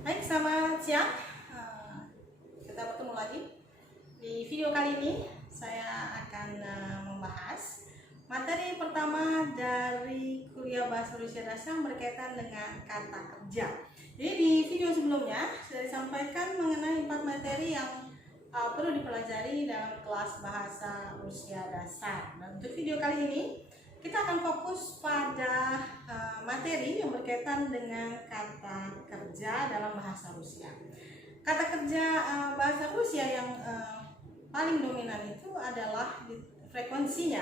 Baik, selamat siang. Kita bertemu lagi. Di video kali ini saya akan membahas materi pertama dari kuliah Bahasa Rusia Dasar berkaitan dengan kata kerja. Jadi di video sebelumnya sudah disampaikan mengenai 4 materi yang perlu dipelajari dalam kelas Bahasa Rusia Dasar. Dan untuk video kali ini kita akan fokus pada materi yang berkaitan dengan kata kerja dalam bahasa Rusia. Kata kerja bahasa Rusia yang paling dominan itu adalah frekuensi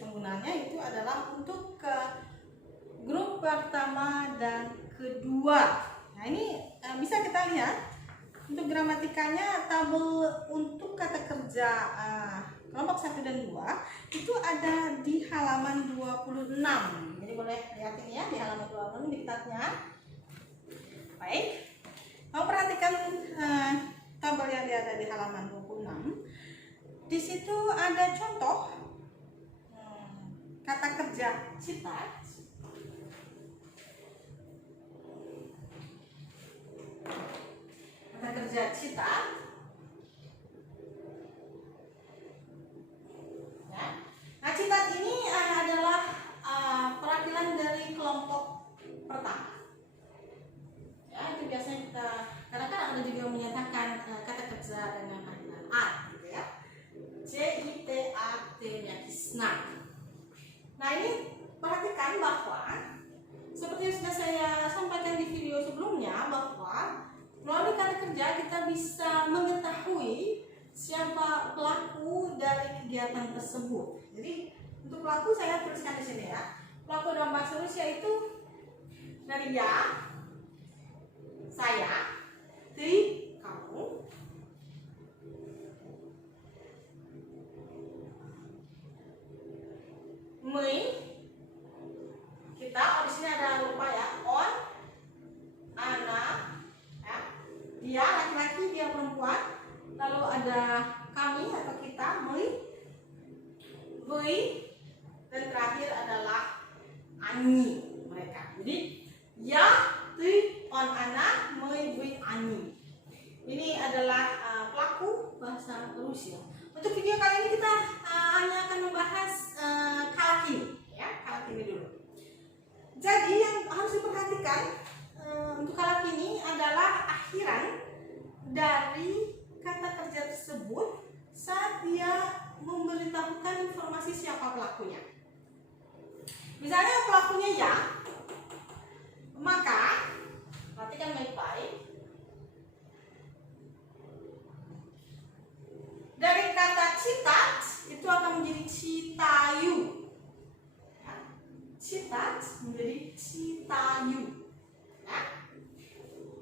penggunaannya itu adalah untuk ke grup pertama dan kedua. Nah, ini bisa kita lihat untuk gramatikanya, tabel untuk kata kerja kelompok 1 dan 2 itu ada di halaman 26. Jadi boleh lihat ini ya, di halaman 26 diktatnya. Baik, mau perhatikan tabel yang ada di halaman 26. Di situ ada contoh kata kerja citat. Kata kerja citat. Nah, citat ini adalah perwakilan dari kelompok pertama. Ya, itu biasanya kita kadang-kadang ada juga menyatakan kata kerja dengan akhiran at, gitu ya. CITAT-nya kisnat. Nah, ini perhatikan bahwa seperti yang sudah saya sampaikan di video sebelumnya, bahwa melalui kata kerja kita bisa mengetahui siapa pelaku dari kegiatan tersebut. Jadi untuk pelaku saya tuliskan di sini ya. Pelaku dalam bahasa Rusia itu dari ya, saya, ты, kamu, мы, kita. Oh, di sini ada lupa ya, on, anak, ya, dia laki-laki, dia perempuan. Lalu ada kami atau kita, мы, вы, dan terakhir adalah они, mereka. Jadi ya, ты, on, anak, мы, вы, они. Ini adalah pelaku bahasa Rusia. Untuk video kali ini kita hanya akan membahas kalakini, ya, kalakini dulu. Jadi yang harus diperhatikan untuk kalakini adalah akhiran dari kata kerja tersebut saat dia memberitahukan informasi siapa pelakunya. Misalnya pelakunya ya, maka perhatikan baik-baik. Dari kata citat itu akan menjadi citayu. Ya. Citat menjadi citayu. Ya.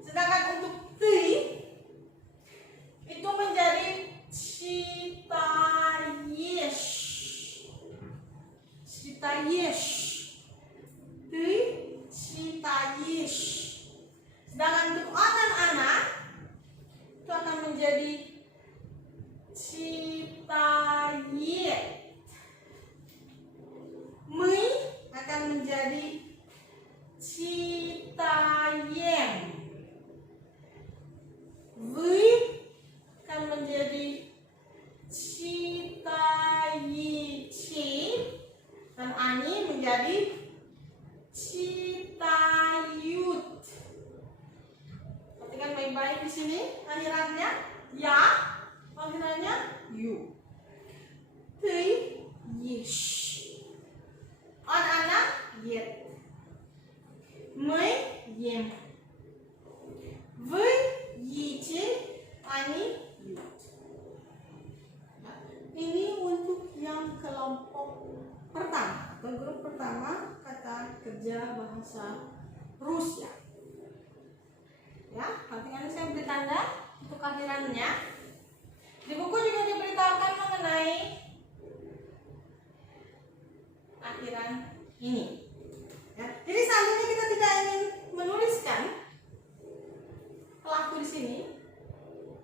Sedangkan untuk ti itu menjadi citayesh. Citayesh. Ti citayesh. Sedangkan untuk on dan anak itu akan menjadi citayet. Мы akan menjadi citayem. Вы akan menjadi citayici. Dan ani menjadi citayut. Perhatikan baik-baik di sini akhirannya ya, akhirannya you. Ты ешь. On anak ет. Мы ем. Вы едите. Они ют. Ini untuk yang kelompok pertama atau grup pertama kata kerja bahasa Rusia. Ya, perhatikan saya beri tanda untuk akhirannya. Di buku juga diberitahukan mengenai akhiran ini. Ya, jadi seandainya kita tidak ingin menuliskan pelaku di sini,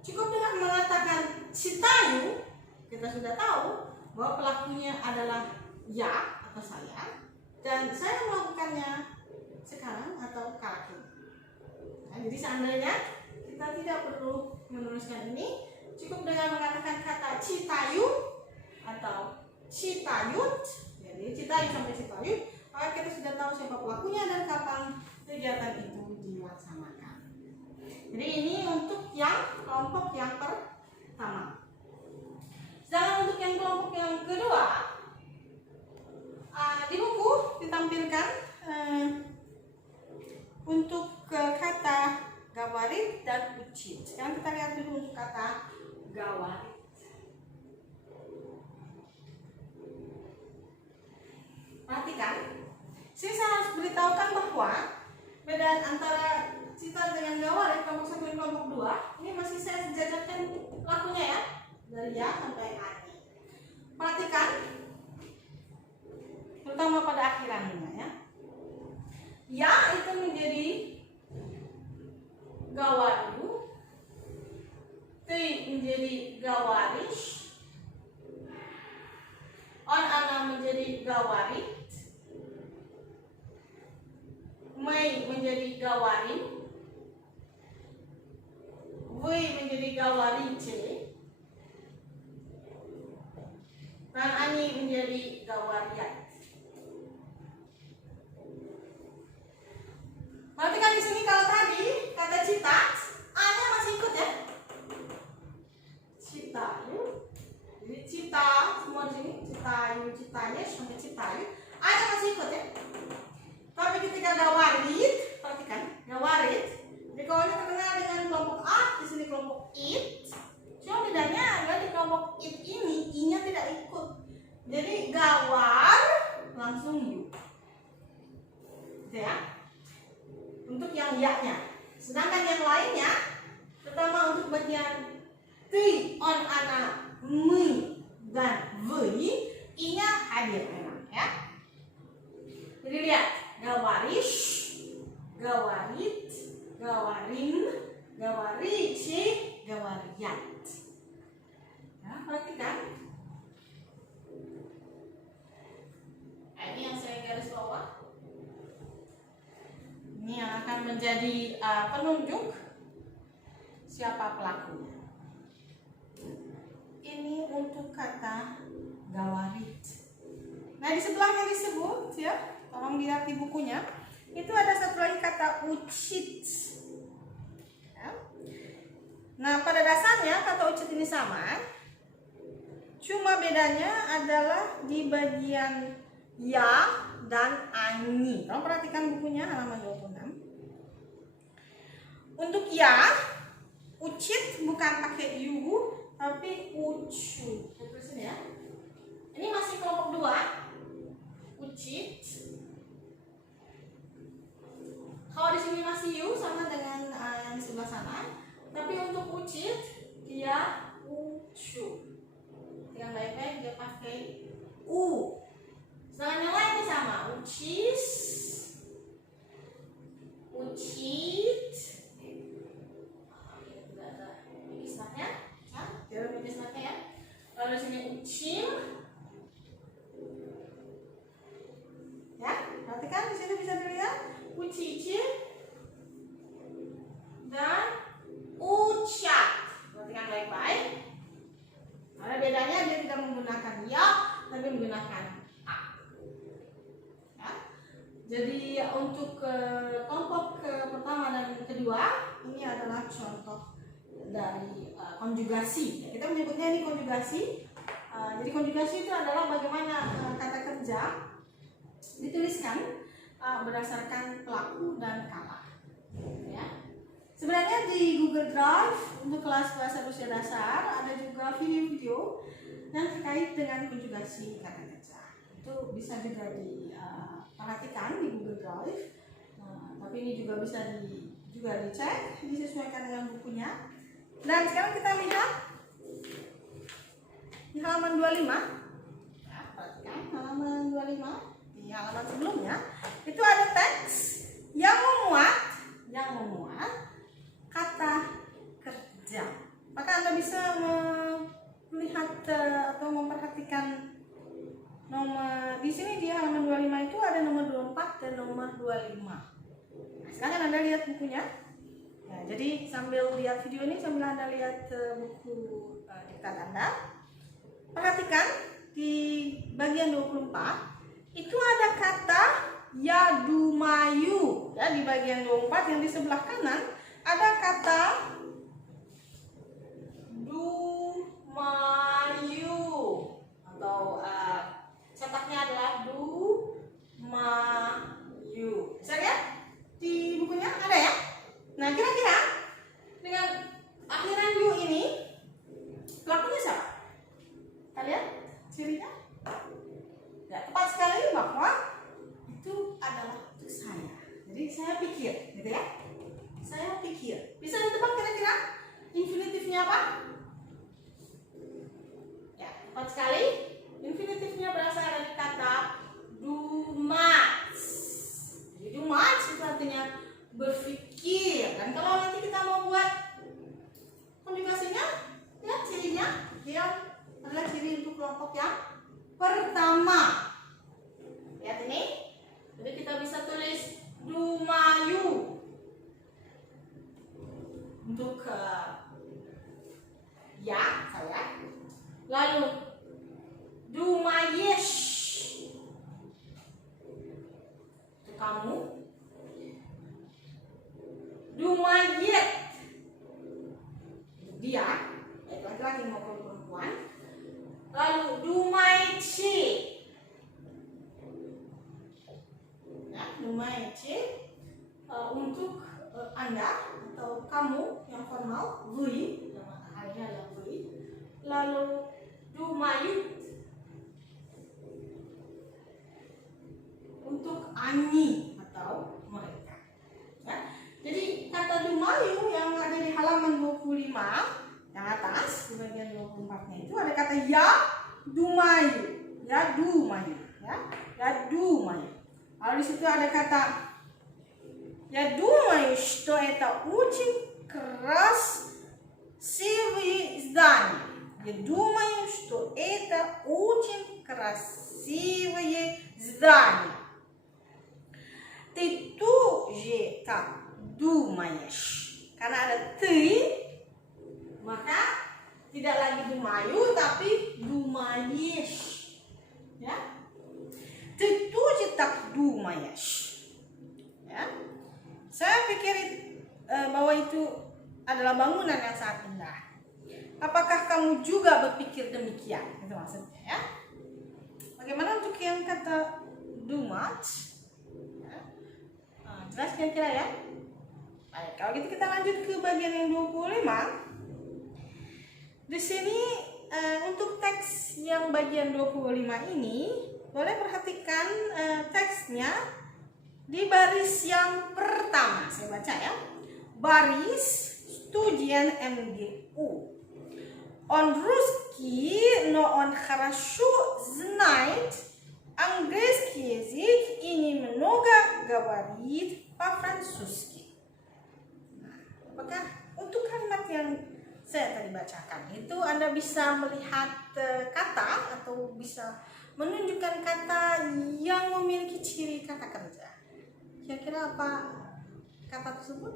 cukup dengan mengatakan citayu, kita sudah tahu bahwa pelakunya adalah ya atau saya, dan saya melakukannya sekarang atau kalakini. Nah, Jadi seandainya kita tidak perlu menuliskan ini, cukup dengan mengatakan kata Citayam atau Citayut. Jadi Citayam sampai Citayut, maka kita sudah tahu siapa pelakunya dan kapan kegiatan itu dilaksanakan. Jadi ini untuk yang kelompok yang pertama. Sedangkan untuk yang kelompok yang kedua, di buku ditampilkan untuk kata gawarit dan ucit. Sekarang kita lihat dulu untuk kata gawarit. Perhatikan, sini saya harus beritahukan bahwa beda antara citar dengan gawarit kelompok 1 dan kelompok 2 ini masih saya sejajarkan pelakunya ya, dari ya sampai ani. Perhatikan, terutama pada akhirannya ya. Ya itu menjadi gawaru, T menjadi gawarish, on ana menjadi gawarit, Mei menjadi gawarin, Wei menjadi gawarice, dan Ani menjadi gawariat. Perhatikan di sini kalau tadi kata cita, A-nya masih ikut ya. Citayu. Jadi cita semua di sini, citayu, citanya sampai citayu. A-nya masih ikut ya. Tapi ketika gawarit, perhatikan, gawarit, di kawannya terkenal dengan kelompok A, di sini kelompok it. Cuma bedanya adalah di kelompok it ini, I-nya tidak ikut. Jadi gawar langsung yu. Gitu ya. Untuk yang ya-nya. Sedangkan yang lainnya, pertama untuk bagian T, on, ana, mi, dan vi, I-nya hadir memang ya. Jadi lihat, gawarish, gawarit, gawarin, gawarice, gawariyat. Ya, perhatikan. Ini yang saya garis bawah. Ini yang akan menjadi penunjuk siapa pelakunya. Ini untuk kata gawarit. Nah di sebelahnya disebut ya, tolong dilihat di bukunya. Itu ada satu lagi kata ucit. Ya. Nah pada dasarnya kata ucit ini sama. Cuma bedanya adalah di bagian ya dan ani. Tolong perhatikan bukunya halaman 26. Untuk ya, ucit bukan pakai yu, tapi ucu. Terusin ya. Ini masih kelompok 2. Ucit. Kalau di sini masih yu sama dengan yang di sebelah sana. Tapi untuk ucit dia ucu. Yang baik-baik dia pakai u. Sedangkan yang lainnya sama, ucis, ucit. Tidak ada isnahnya, tidak ada isnahnya ya. Lalu di sini ucim, ya. Perhatikan di sini bisa dilihat ucicil dan ucat. Perhatikan baik-baik. Ada bedanya dia tidak menggunakan ya, tapi menggunakan a. Ya. Jadi untuk kelompok pertama dan kedua ini adalah contoh dari konjugasi. Kita menyebutnya ini konjugasi. Jadi konjugasi itu adalah bagaimana kata kerja dituliskan berdasarkan pelaku dan kata. Ya. Sebenarnya di Google Drive untuk kelas bahasa Rusia dasar ada juga video-video yang terkait dengan konjugasi kata kerja. Itu bisa juga diperhatikan di Google Drive. Tapi ini juga bisa dicek, disesuaikan dengan bukunya. Dan sekarang kita lihat di halaman 25. Ya, perhatikan halaman 25. Di halaman sebelumnya itu ada teks yang memuat kata kerja. Maka Anda bisa melihat atau memperhatikan nomor di sini di halaman 25 itu ada nomor 24 dan nomor 25. Nah, sekarang Anda lihat bukunya. Ya, jadi sambil lihat video ini, sambil Anda lihat buku diktat Anda, perhatikan di bagian 24 itu ada kata yadumayu. Ya, di bagian 24 yang di sebelah kanan ada kata dumayu, atau cetaknya adalah dumayu. Bisa lihat di bukunya ada ya. Nah, kira-kira dengan akhiran yu ini pelakunya siapa? Kita lihat cirinya. Ya, tepat sekali bahwa itu adalah untuk saya. Jadi saya pikir, gitu ya. Saya pikir. Bisa ditebak kira-kira infinitifnya apa? Ya, tepat sekali. Infinitifnya berasal dari kata do much. Jadi do much itu artinya berpikir. Dan kalau nanti kita mau buat konjugasinya, lihat cirinya, dia adalah ciri untuk kelompok yang pertama. Lihat ini. Jadi kita bisa tulis dumayu untuk ya, saya. Lalu dumayesh untuk kamu. Dumayet untuk dia, yaitu laki-laki maupun perempuan. Lalu dumaichi, ya, dumaichi untuk Anda atau kamu yang formal, vui, yang mataharinya adalah vui. Lalu dumayut untuk ani atau mereka. Ya. Jadi kata dumayu yang ada di halaman 25 yang atas, di bagian 24-nya itu ada kata ya dumayu, ya dumayu, ya dumayu. Lalu di situ ada kata ya dumayu что это очень красивые здания. Я думаю, что это очень красивые здания. Ты тоже так думаешь. Karena ada ты, maka tidak lagi dumayu tapi думаешь. Ya. Ты тоже так думаешь. Ya. Saya pikir bahwa itu adalah bangunan yang sangat indah. Apakah kamu juga berpikir demikian? Itu maksudnya ya. Bagaimana untuk yang kata do much? Ya. Jelas kira-kira ya? Baik, kalau gitu kita lanjut ke bagian yang 25. Di sini untuk teks yang bagian 25 ini, boleh perhatikan teksnya di baris yang pertama. Saya baca ya. Baris Студент МГУ. Он русский, но он хорошо знает английский язык и немного говорит по-французски. Apakah untuk kalimat yang saya tadi bacakan itu Anda bisa melihat kata atau bisa menunjukkan kata yang memiliki ciri kata kerja? Kira-kira apa kata tersebut?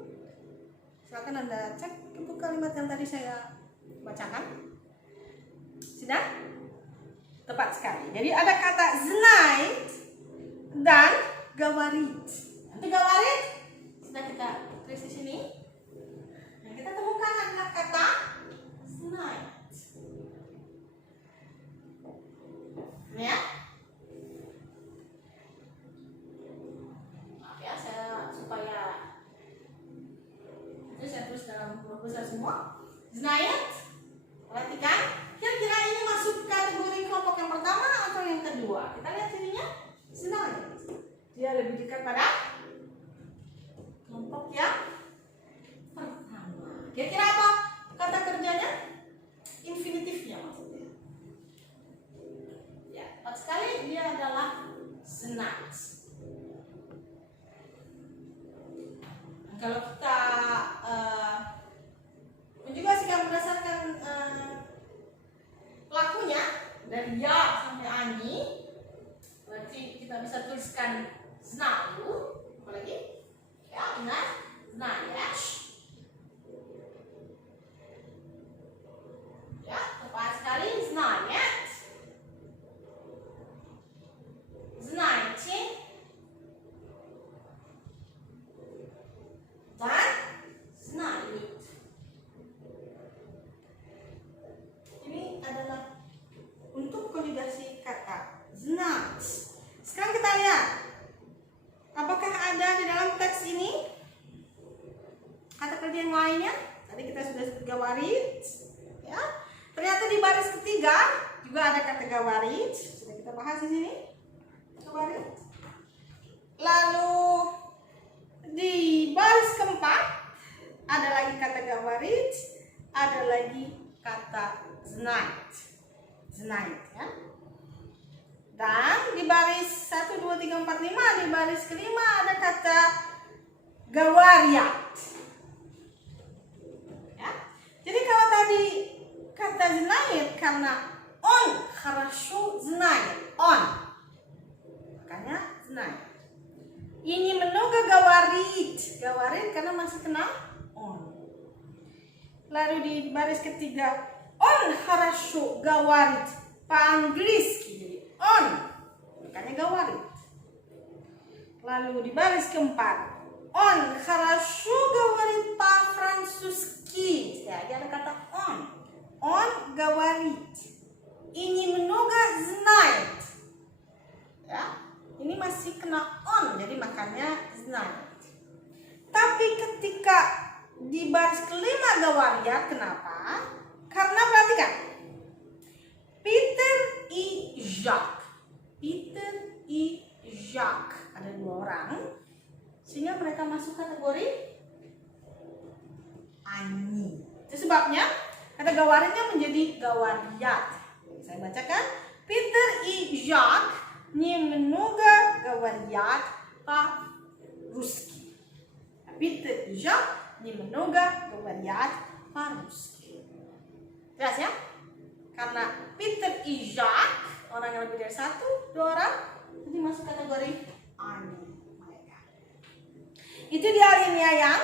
Silakan Anda cek untuk kalimat yang tadi saya bacakan. Sudah? Tepat sekali. Jadi ada kata znait dan gawarit. Nanti gawarit sudah kita tulis di sini. Yang kita temukan adalah kata znait. Ini ya. Maaf ya, supaya itu saya tulis dalam huruf besar semua. Znait. Perhatikan, kira-kira ini masuk kategori kelompok yang pertama atau yang kedua? Kita lihat cirinya. Znait. Dia lebih dekat pada kelompok yang pertama. Kira-kira apa kata kerjanya? Infinitifnya maksudnya. Ya, tepat sekali, dia adalah znait. Kalau kita menjugasikan berdasarkan pelakunya dari ya sampai ani, berarti kita bisa tuliskan znaju, apalagi ya, ingat znaешь, kata kerja yang lainnya. Tadi kita sudah sebut gawarit, ya. Ternyata di baris ketiga juga ada kata gawarit. Sudah kita bahas di sini. Gawarit. Lalu di baris keempat ada lagi kata gawarit, ada lagi kata znait. Znait, ya. Dan di baris 1, 2, 3, 4, 5, di baris kelima ada kata gawariat. Ya. Jadi kalau tadi kata znait karena on, хорошо знает, on. Makanya znait. Ini много говорит. Говорит karena masih kena on. Lalu di baris ketiga on хорошо говорит по-английски. On, makanya говорит. Lalu di baris keempat, on хорошо говорит по-французски. Jadi ada kata on. On говорит. Ini много знает. Ya, ini masih kena on, jadi makanya знает. Tapi ketika di baris kelima говорят, kenapa? Karena perhatikan, Peter i Jacques. Peter i Jacques. Ada dua orang, sehingga mereka masuk kategori Ani. Itu sebabnya kata gawaritnya menjadi gawariat. Saya bacakan. Peter i Jacques немного говорят по-русски. Peter и Jacques немного говорят по-русски. Jelas ya? Karena Peter i Jacques, orang yang lebih dari satu, dua orang, jadi masuk kategori Ani mereka. Itu di alinea yang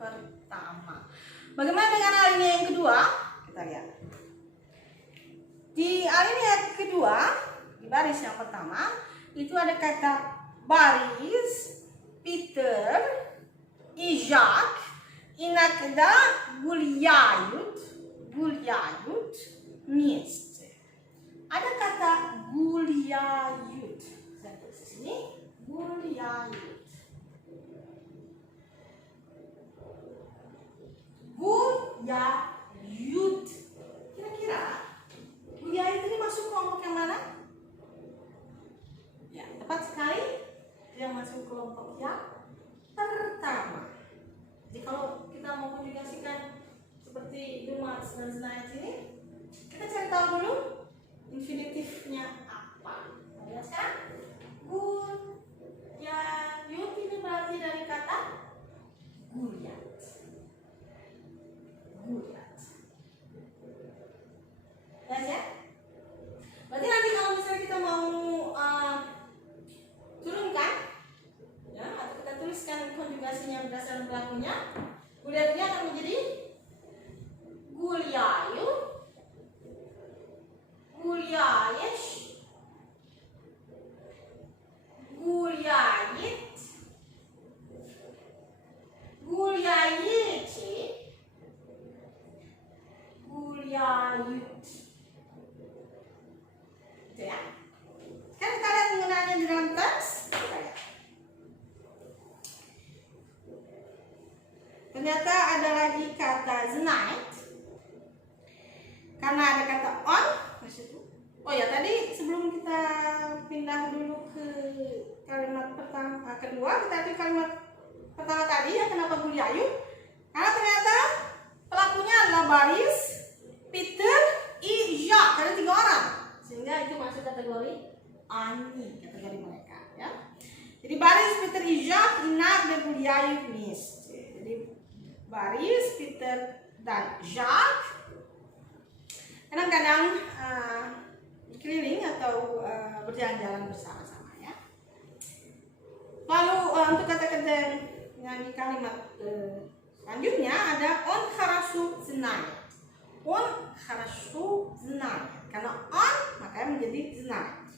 pertama. Bagaimana dengan alinea yang kedua? Kita lihat. Di alinea kedua, di baris yang pertama, itu ada kata baris Peter и Jacques иногда гуляют вместе. Ada kata гуляют. Saya tulis di sini гуляют. Гуляют. Kira-kira гуляют ini masuk kelompok yang mana? Ya, tepat sekali. Dia masuk kelompok yang pertama. Jadi kalau kita mau konjugasikan seperti dumas dan znait ini, kita cari tahu dulu infinitifnya apa. Lihat sekarang, gulyayut ini berarti dari kata gulyat. Gulyat. Ya? Berarti nanti kalau misalnya kita mau turunkan, ya, atau kita tuliskan konjugasinya berdasarkan pelakunya, gulyatnya akan menjadi гуляю, гуляешь, гуляет, гуляете, гуляют. Itu ya. Kan kalian menggunakannya di dalam teks. Ternyata ada lagi kata znait. Karena ada kata on di situ. Oh ya, tadi sebelum kita pindah dulu ke kalimat pertama, kedua, kita lihat kalimat pertama tadi ya, kenapa gulyayu? Karena ternyata pelakunya adalah baris Peter i Jacques, ada 3 orang, sehingga itu masuk kategori Ani, kategori mereka ya. Jadi baris Peter i Jacques inat dan gulyayu mis. Jadi baris Peter dan Jacques kadang-kadang berkeliling atau berjalan-jalan bersama-sama ya. Lalu untuk kata-kata yang di kalimat selanjutnya ada on хорошо знает. On хорошо знает. Karena on makanya menjadi знает.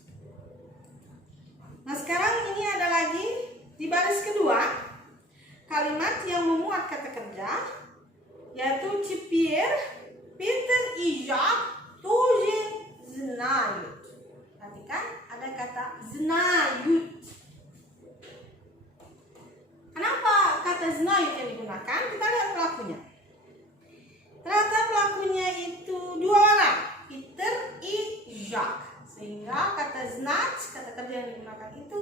Nah sekarang ini ada lagi di baris kedua kalimat yang memuat kata kerja, yaitu теперь Peter и Jacques тоже знают. Perhatikan ada kata знают. Kenapa kata znayut yang digunakan? Kita lihat pelakunya. Ternyata pelakunya itu dua orang, Peter I. Jacques. Sehingga kata znać, kata kerja yang digunakan itu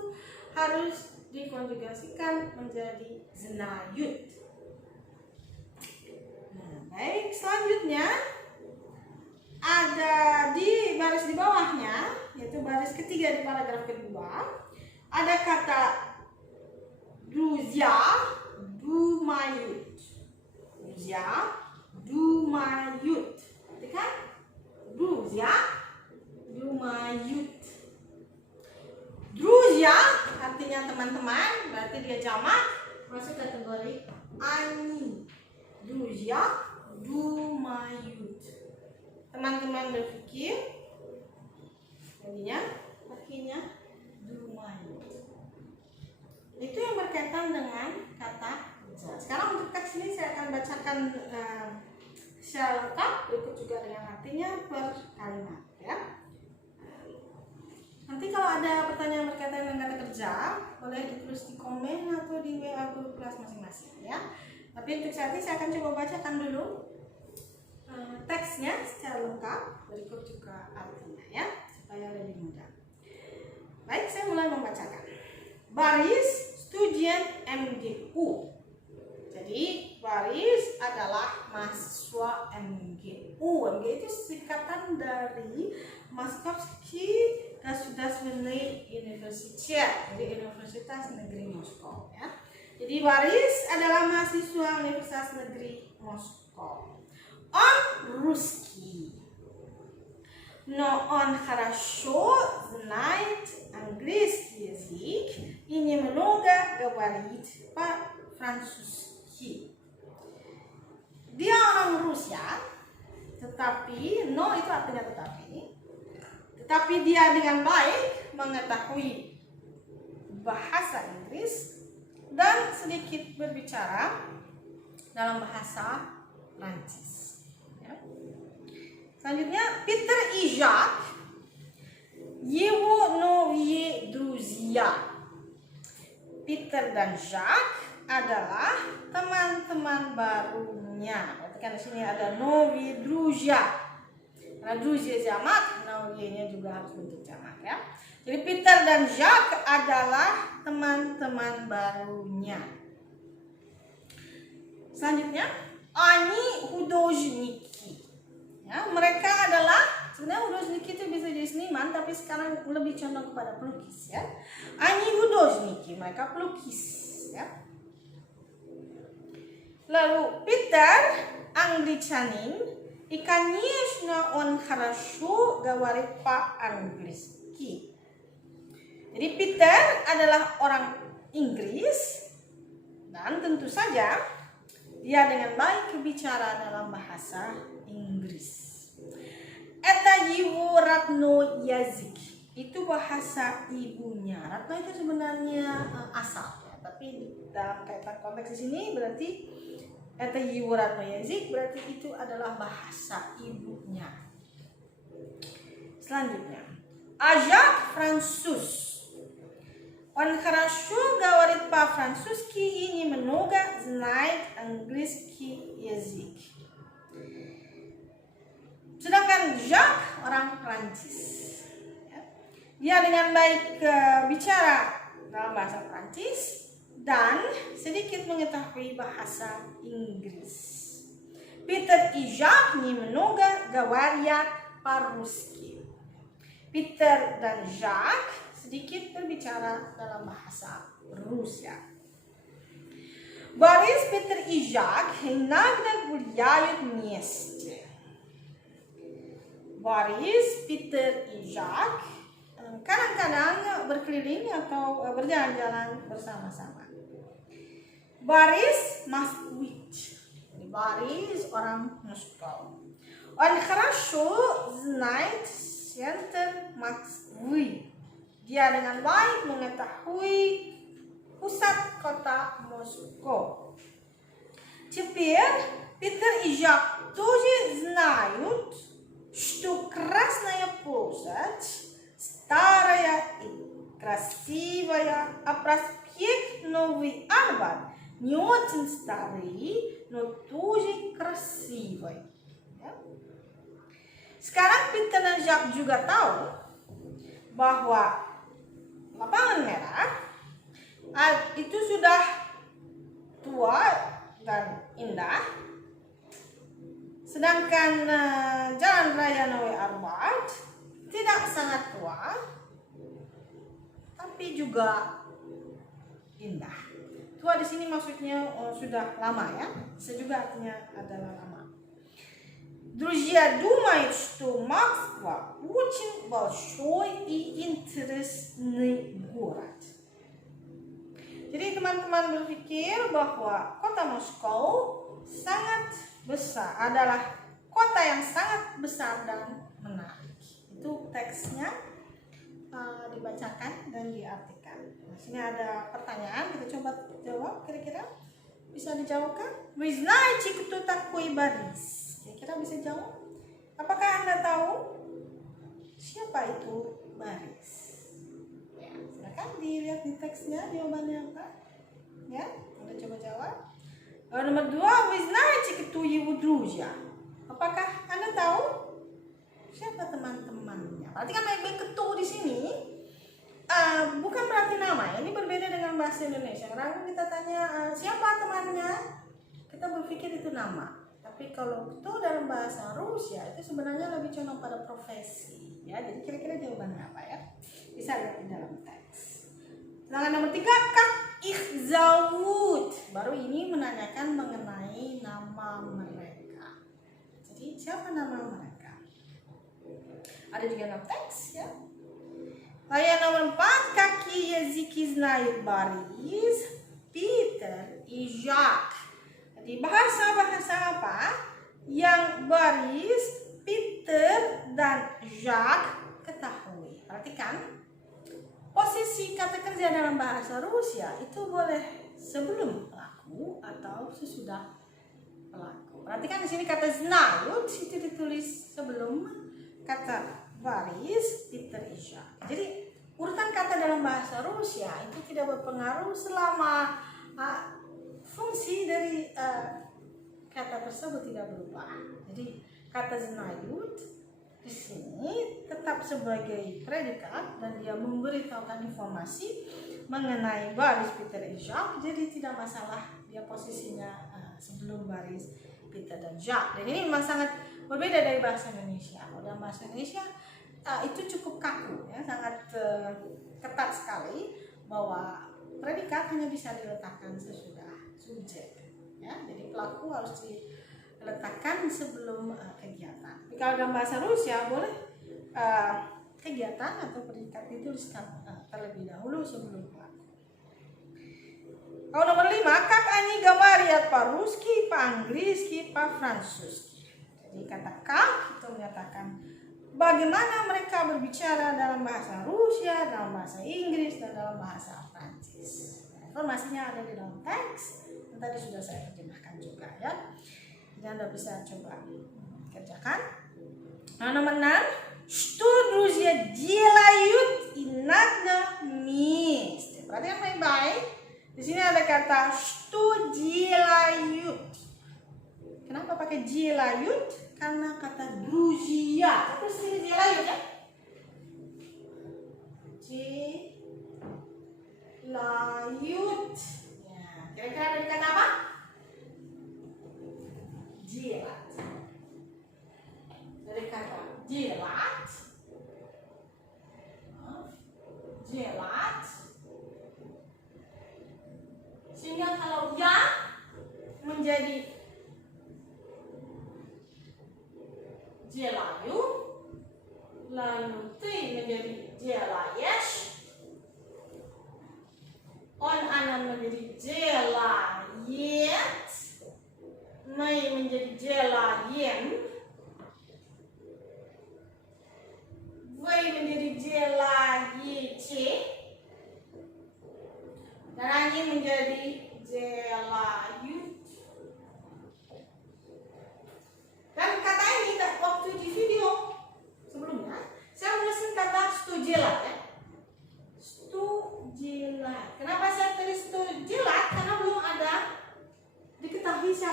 harus dikonjugasikan menjadi znayut. Nah, baik, selanjutnya ada di baris di bawahnya, yaitu baris ketiga di paragraf kedua, ada kata Druzia Dumayut. Druzia Dumayut. Berarti kan? Druzia Dumayut. Druzia artinya teman-teman, berarti dia jamak, masuk kategori ani. Druzia Dumayut. Teman-teman berpikir jadinya pakinya Dumayut. Itu yang berkaitan dengan kata kerja. Sekarang untuk teks ini saya akan bacakan secara lengkap, berikut juga dengan artinya per kalimat ya. Nanti kalau ada pertanyaan berkaitan dengan kata kerja, boleh ditulis di komen atau di WA grup kelas masing-masing ya. Tapi untuk saat ini saya akan coba bacakan dulu teksnya secara lengkap, berikut juga artinya ya, supaya lebih mudah. Baik, saya mulai membacakan. Baris Studien MGU. Jadi baris adalah mahasiswa MGU. MGU itu singkatan dari Moskovski Gasudarственный Universitet, jadi Universitas Negeri Moskow ya. Jadi baris adalah mahasiswa Universitas Negeri Moskow. Он русский, но он хорошо знает английский язык и немного говорит по-французски. Dia orang Rusia, tetapi no itu artinya tetapi dia dengan baik mengetahui bahasa Inggris dan sedikit berbicara dalam bahasa Prancis. Selanjutnya, Peter и Jacques, его новые друзья. Peter dan Jacques adalah teman-teman barunya. Berarti kan di sini ada новые друзья. Karena друзья jamak, новые-nya juga harus bentuk jamak ya. Jadi Peter dan Jacques adalah teman-teman barunya. Selanjutnya, они художники. Ya, mereka adalah sebenarnya hudожники itu bisa jadi seniman, tapi sekarang lebih condong kepada pelukis ya. Они художники, mereka pelukis ya. Lalu Peter англичанин, и конечно он хорошо говорит по-английски. Jadi Peter adalah orang Inggris dan tentu saja dia dengan baik bicara dalam bahasa Inggris. Это его родной язык. Itu bahasa ibunya. Ratno itu sebenarnya asal ya, tapi dalam kaitan konteks di sini berarti это его родной язык berarti itu adalah bahasa ibunya. Selanjutnya, Ajak Fransus. Он хорошо говорит по-французски и немного знает английский язык. Sedangkan Jacques orang Prancis, ya. Dia dengan baik bicara dalam bahasa Prancis dan sedikit mengetahui bahasa Inggris. Peter и Jacques немного говорят по-русски. Peter dan Jacques sedikit berbicara dalam bahasa Rusia. Борис, Peter и Jacques иногда гуляют вместе. Борис, Peter и Jacques kadang-kadang berkeliling atau berjalan-jalan bersama-sama. Борис Москвич. Борис orang Moskow. Он хорошо знает центр Москвы. Dia dengan baik mengetahui pusat kota Moskow. Теперь Peter и Jacques тоже знают, что Красная площадь старая и красивая, а проспект проект новый арбат не очень старый, но тоже красивый. Ya. Sekarang Peter dan Jacques juga tahu bahwa lapangan merah itu sudah tua dan indah, sedangkan Jalan Raya Noe Arbat tidak sangat tua, tapi juga indah. Tua di sini maksudnya sudah lama ya, bisa juga artinya adalah lama. Друзья думают, что Москва очень большой и интересный город. Jadi teman-teman berpikir bahwa kota Moskow sangat besar, adalah kota yang sangat besar dan menarik. Itu teksnya dibacakan dan diartikan. Nah, sini ada pertanyaan, kita coba jawab, kira-kira bisa dijawabkan? Вы знаете, кто такой Борис? Kira-kira bisa jawab? Apakah Anda tahu siapa itu Baris? Ya, silakan dilihat di teksnya jawabannya apa. Ya, Anda coba jawab. Nomor 2, вы знаете, кто его друзья? Apakah Anda tahu siapa teman-temannya? Berarti kan ketu di sini bukan berarti nama. Ini berbeda dengan bahasa Indonesia. Karena kita tanya siapa temannya, kita berpikir itu nama. Tapi kalau itu dalam bahasa Rusia itu sebenarnya lebih condong pada profesi. Ya, jadi kira-kira jawabannya apa ya? Bisa lihat di dalam teks. Sedangkan nomor 3, Kak ich zовут. Baru ini menanyakan mengenai nama mereka. Jadi siapa nama mereka? Ada juga dalam teks ya. Lalu yang nomor 4, какие языки знают Борис, Peter, и Jacques. Jadi bahasa-bahasa apa yang Boris, Peter, dan Jacques ketahui? Perhatikan, posisi kata kerja dalam bahasa Rusia itu boleh sebelum pelaku atau sesudah pelaku. Perhatikan di sini kata znают itu ditulis sebelum kata Boris, Peter, dan Jacques. Jadi urutan kata dalam bahasa Rusia itu tidak berpengaruh selama fungsi dari kata tersebut tidak berubah. Jadi kata znают di sini tetap sebagai predikat dan dia memberitahukan informasi mengenai Boris, Peter, dan Jacques. Jadi tidak masalah dia posisinya sebelum Boris, Peter, dan Jacques. Dan ini memang sangat berbeda dari bahasa Indonesia. Kalau dalam bahasa Indonesia itu cukup kaku ya, sangat ketat sekali bahwa predikat hanya bisa diletakkan sesudah subjek ya, jadi pelaku harus diletakkan sebelum kegiatan. Tapi kalau dalam bahasa Rusia boleh kegiatan atau predikat dituliskan terlebih dahulu sebelum pelaku. Kalau nomor 5, как они говорят по-русски, по-английски, по-французски. Jadi kata как itu menyatakan bagaimana mereka berbicara dalam bahasa Rusia, dalam bahasa Inggris, dan dalam bahasa Prancis. Informasinya ada di dalam teks yang tadi sudah saya terjemahkan juga ya. Jadi Anda bisa coba kerjakan. Nah, nomor 6, что друзья делают иногда вместе. Perhatikan baik-baik. Di sini ada kata что делают. Kenapa pakai делают? Karena kata друзья. Terus ini делают ya. Layut. Ya, kira-kira dari kata apa? Jilat. Dari kata jilat. Jilat. Sehingga kalau ya menjadi jelayu, lalu t menjadi jelayesh. On anan menjadi jelayet, Mei menjadi jelayen, Wei menjadi jelayece, dan angin menjadi jelayut. Dan kata ini waktu di video sebelumnya saya menulis kata stujelat ya. Stujelat. Kenapa saya tulis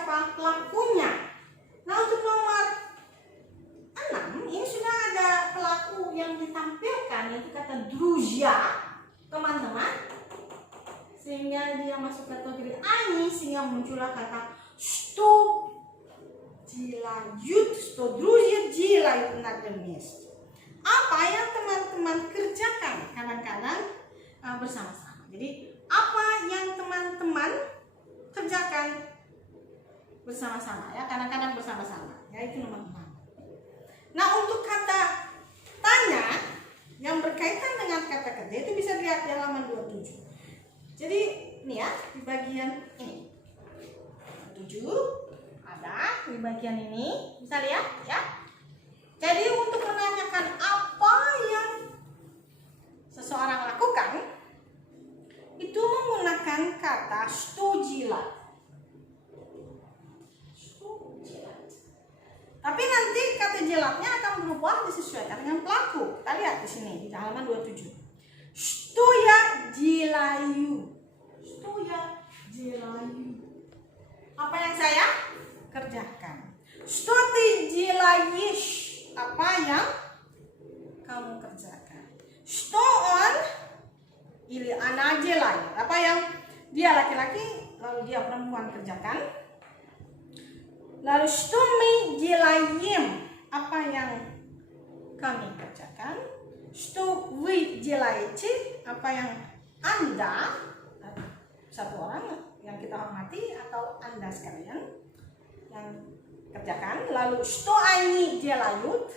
siapa? Pelakunya. Nah, untuk nomor 6 ini sudah ada pelaku yang ditampilkan, yaitu kata druzia, teman-teman. Sehingga dia masuk kategori ani, sehingga muncullah kata sto jilayut, sto druzia jilayut nagdemis. Apa yang teman-teman kerjakan kadang-kadang bersama-sama. Jadi apa yang teman-teman kerjakan bersama-sama, ya, kadang-kadang bersama-sama, yaitu nomor 6. Nah, untuk kata tanya yang berkaitan dengan kata kerja itu bisa dilihat di halaman 27. Jadi ini ya, di bagian ini 7 ada di bagian ini, bisa lihat ya. Jadi untuk menanyakan apa yang seseorang lakukan itu menggunakan kata stujilat. Tapi nanti kata jilatnya akan berubah disesuaikan dengan pelaku. Kita lihat di sini di halaman 27. Stuya jilayu. Stuya jilayu. Apa yang saya kerjakan? Stoti jilayish. Apa yang kamu kerjakan? Stoon ili ana jilayu. Apa yang dia laki-laki lalu dia perempuan kerjakan? Lalu stumi jilayim, apa yang kami kerjakan? Stuwi jilayci, apa yang Anda, satu orang yang kita hormati atau Anda sekalian yang kerjakan. Lalu stoani jilayut,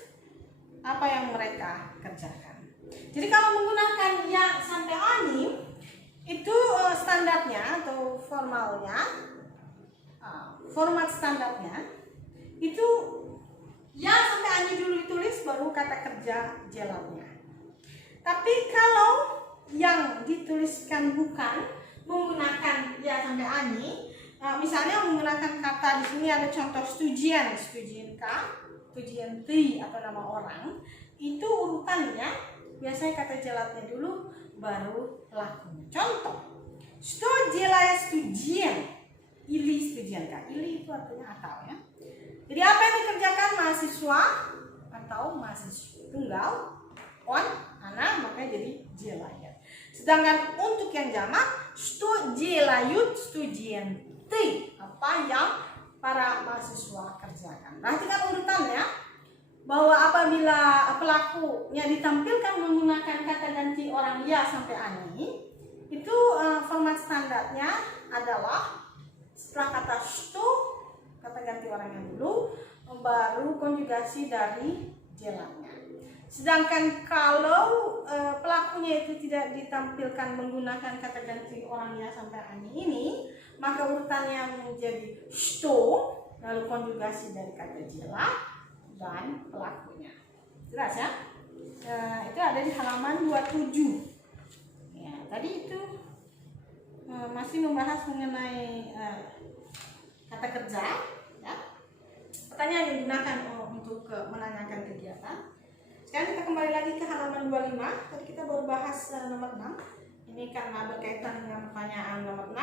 apa yang mereka kerjakan. Jadi kalau menggunakan ya sampai ani itu standarnya atau format standarnya itu ya sampai ani dulu ditulis baru kata kerja jelasnya. Tapi kalau yang dituliskan bukan menggunakan ya sampai ani, misalnya menggunakan kata di sini ada contoh stujian K, stujian T atau nama orang, itu urutannya biasanya kata jelasnya dulu baru pelakunya. Contoh, stujian stujian. Ili studian Kak. Ili itu artinya atau ya. Jadi apa yang dikerjakan mahasiswa atau mahasiswa tunggal on anak makanya jadi jilayat. Sedangkan untuk yang jamak stujilayut studian T, apa yang para mahasiswa kerjakan. Perhatikan urutannya bahwa apabila pelakunya ditampilkan menggunakan kata ganti orang ya sampai ani, itu format standarnya adalah setelah kata stu, kata ganti orangnya dulu, baru konjugasi dari jelasnya. Sedangkan kalau pelakunya itu tidak ditampilkan menggunakan kata ganti orangnya sampai ani ini, maka urutannya menjadi stu, lalu konjugasi dari kata jelas dan pelakunya. Jelas ya? Itu ada di halaman 27. Ya, tadi itu masih membahas mengenai kata kerja, ya. Pertanyaan yang digunakan untuk menanyakan kegiatan. Sekarang kita kembali lagi ke halaman 25. Tadi kita baru bahas nomor 6. Ini karena berkaitan dengan pertanyaan nomor 6.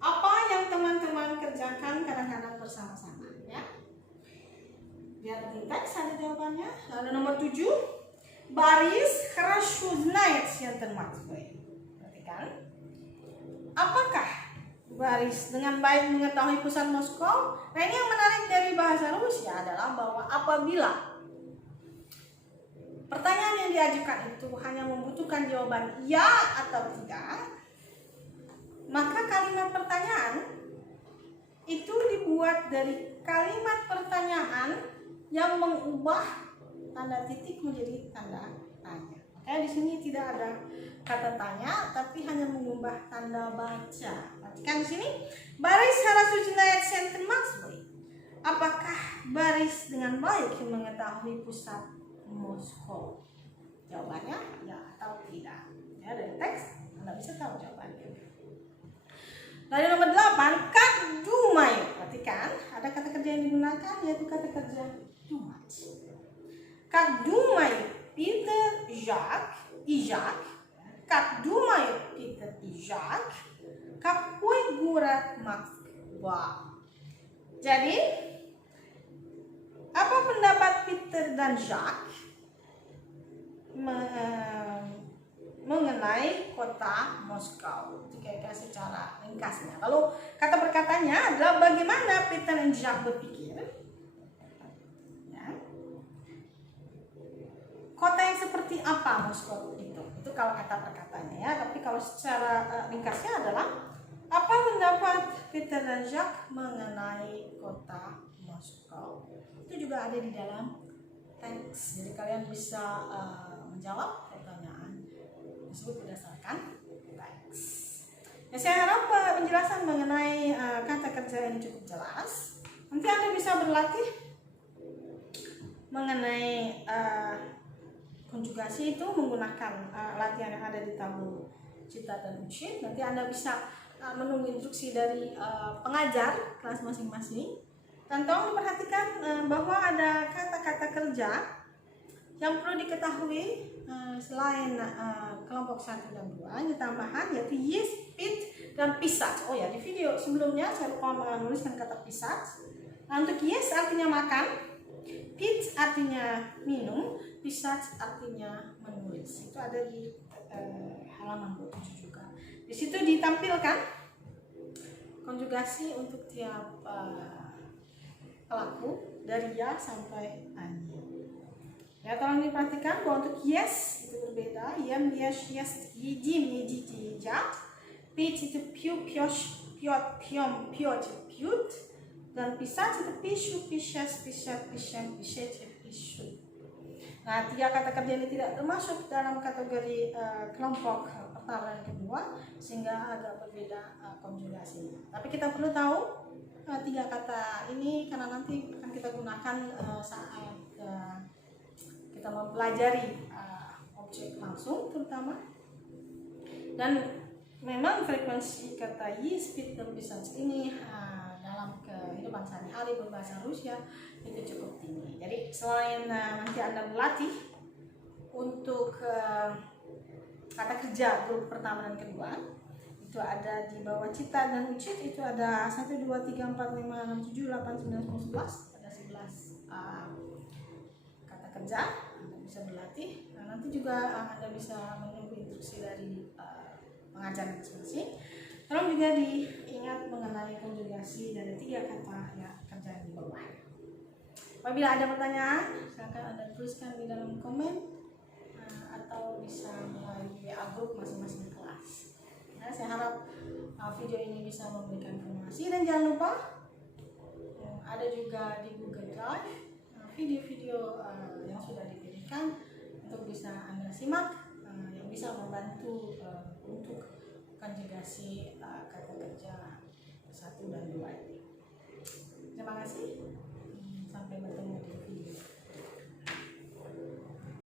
Apa yang teman-teman kerjakan kadang-kadang bersama-sama, ya? Lihat di teks ada jawabannya. Lalu nomor 7. Baris хорошо знает центр Москвы. Perhatikan. Apakah Baris dengan baik mengetahui pusat Moskow? Nah, ini yang menarik dari bahasa Rusia adalah bahwa apabila pertanyaan yang diajukan itu hanya membutuhkan jawaban ya atau tidak, maka kalimat pertanyaan itu dibuat dari kalimat pertanyaan yang mengubah tanda titik menjadi tanda tanya. Makanya di sini tidak ada kata tanya, tapi hanya mengubah tanda baca. Perhatikan di sini, Baris хорошо знает центр Москвы. Apakah Baris dengan baik mengetahui pusat Moskow? Jawabannya ya atau tidak. Ya, dari teks Anda bisa tahu jawabannya. Lalu nomor 8, Kak Dumai. Perhatikan, ada kata kerja yang digunakan yaitu kata kerja dumai. Kak Dumai Peter Ижак. Как думает Питер и Жак, какой город Москва? Jadi, apa pendapat Peter dan Jacques mengenai kota Moskow? Itu kira-kira secara ringkasnya. Kalau kata perkataannya adalah bagaimana Peter dan Jacques berpikir. Ya. Kota yang seperti apa Moskow itu? Itu kalau kata perkataannya ya. Tapi kalau secara ringkasnya adalah apa pendapat Peter dan Jacques mengenai kota Moskow? Itu juga ada di dalam teks. Jadi kalian bisa menjawab pertanyaan tersebut berdasarkan teks. Ya, saya harap penjelasan mengenai kata kerja ini cukup jelas. Nanti Anda bisa berlatih mengenai konjugasi itu menggunakan latihan yang ada di tabel cita dan ucit. Nanti Anda bisa menunggu instruksi dari pengajar kelas masing-masing. Dan tolong diperhatikan bahwa ada kata-kata kerja yang perlu diketahui selain kelompok 1 dan 2, ini tambahan yaitu yes, pit, dan pisat. Oh ya, di video sebelumnya saya lupa menuliskan kata pisat. Nah, untuk yes artinya makan, pit artinya minum, pisat artinya menulis. Itu ada di halaman 27 juga. Di situ ditampilkan konjugasi untuk tiap pelaku dari ya sampai anya. Ya, tolong diperhatikan bahwa untuk yes itu berbeda. Yam, yes, yes, yijim, yijiji, jat. Pit itu piu, piosh, piot, piom, piot, piut. Dan pisat itu pishu, pisyas, pisyat, pisyam, pisyet, pishu. Nah, 3 kata kerja ini tidak termasuk dalam kategori kelompok pertama dan kedua, sehingga agak berbeda konjugasinya. Tapi kita perlu tahu 3 kata ini karena nanti akan kita gunakan saat kita mempelajari objek langsung terutama. Dan memang frekuensi kata yes, pit, dan pisat ini dalam kehidupan sehari-hari berbahasa Rusia itu cukup tinggi. Jadi selain nanti Anda berlatih untuk kata kerja grup pertama dan kedua, itu ada di bawah cita dan ucit, itu ada 1, 2, 3, 4, 5, 6, 7, 8, 9, 10, 11, ada 11 kata kerja. Anda bisa berlatih. Nah, nanti juga Anda bisa menunggu instruksi dari pengajar masing-masing. Tolong juga diingat mengenai konjugasi dari 3 kata ya, kerja di bawah. Apabila ada pertanyaan, silakan Anda tuliskan di dalam komen atau bisa melalui WA group masing-masing kelas. Ya, saya harap video ini bisa memberikan informasi, dan jangan lupa ada juga di Google Drive video-video yang sudah diberikan untuk bisa Anda simak yang bisa membantu untuk konjugasi kata kerja 1 dan 2 ini. Terima kasih. Sampai bertemu di